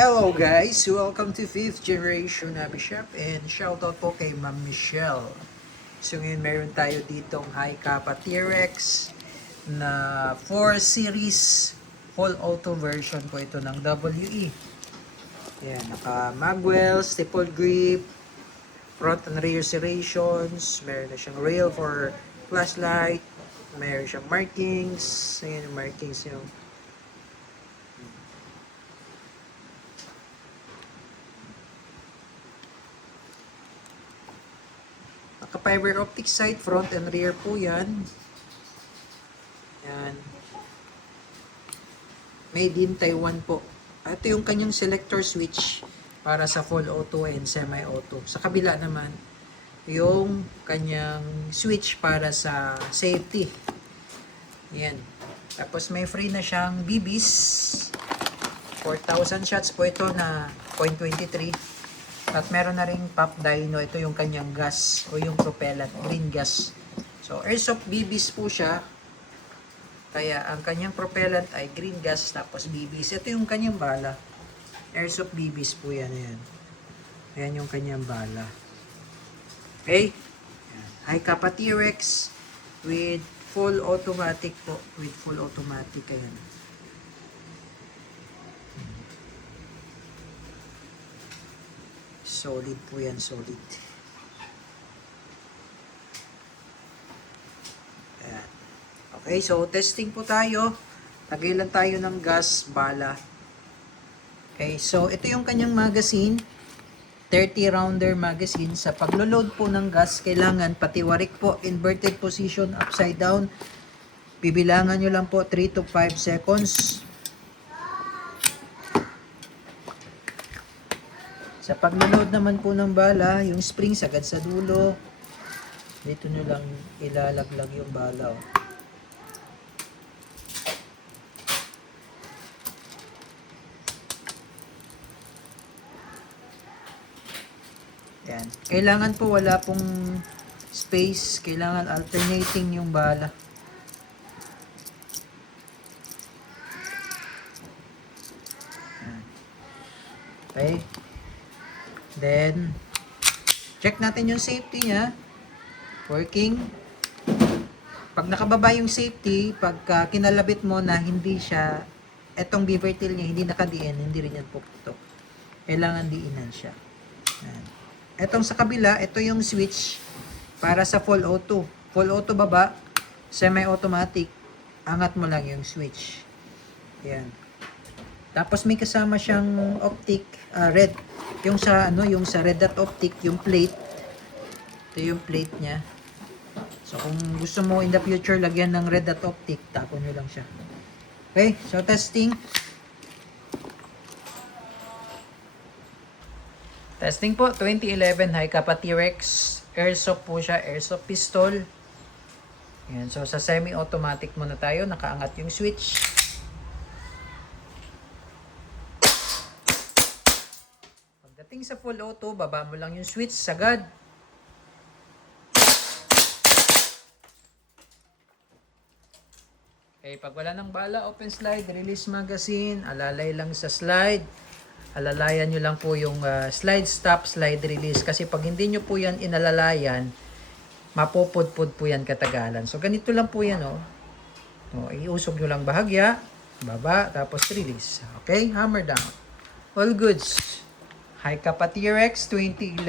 Hello guys! Welcome to 5th Generation Hobby Shop and shoutout po kay Ma'am Michelle. So ngayon meron tayo ditong High Kappa T-Rex na 4 series full auto version po ito ng WE. Ayan, naka magwell, staple grip, front and rear serrations, meron na siyang rail for flashlight, meron siyang markings, ayan yung markings yung naka-fiber optic sight, front and rear po yan. Yan. Made in Taiwan po. Ito yung kanyang selector switch para sa full auto and semi-auto. Sa kabila naman, yung kanyang switch para sa safety. Yan. Tapos may free na siyang BBs. 4,000 shots po ito na 0.23. At meron na ring pop dyno. Ito yung kanyang gas o yung propellant, green gas. So, airsoft BBs po siya. Kaya ang kanyang propellant ay green gas tapos BBs. Ito yung kanyang bala. Airsoft BBs po yan. Ayan, ayan yung kanyang bala. Okay? High Kappa T-Rex with full automatic po. With full automatic. Ayan. Solid po yan, solid. Ayan. Okay, so testing po tayo. Lagay lang tayo ng gas, bala. Okay, so ito yung kanyang magazine. 30 rounder magazine. Sa paglo-load po ng gas, kailangan patiwarik po, inverted position, upside down. Bibilangan nyo lang po 3 to 5 seconds. Sa pag-load naman po ng bala, yung spring sagad sa dulo. Dito nyo lang ilalaglag yung bala. Oh. Yan. Kailangan po wala pong space. Kailangan alternating yung bala. Yan. Okay. Then, check natin yung safety niya. Working. Pag nakababa yung safety, pagka kinalabit mo na hindi siya, etong beaver tail niya, hindi nakadiin, hindi rin yan puputok. Kailangan diinan siya. Yan. Etong sa kabila, ito yung switch para sa full auto. Full auto baba, semi-automatic, angat mo lang yung switch. Yan. Tapos may kasama siyang optic, red. Yung sa red dot optic, yung plate. Ito yung plate niya. So kung gusto mo in the future lagyan ng red dot optic, tapon nyo lang siya. Okay, so testing. Testing po, 2011 High Kappa T-Rex. Airsoft po siya, airsoft pistol. Yan, so sa semi-automatic muna tayo, nakaangat yung switch. Pagdating sa full auto, baba mo lang yung switch, sagad. Okay, pag wala ng bala, open slide, release magazine, alalay lang sa slide. Alalayan nyo lang po yung slide stop, slide release. Kasi pag hindi nyo po yan inalalayan, mapupudpud po yan katagalan. So ganito lang po yan, oh. Iusog nyo lang bahagya, baba, tapos release. Okay, hammer down. All goods. High Kappa T-Rex 2011.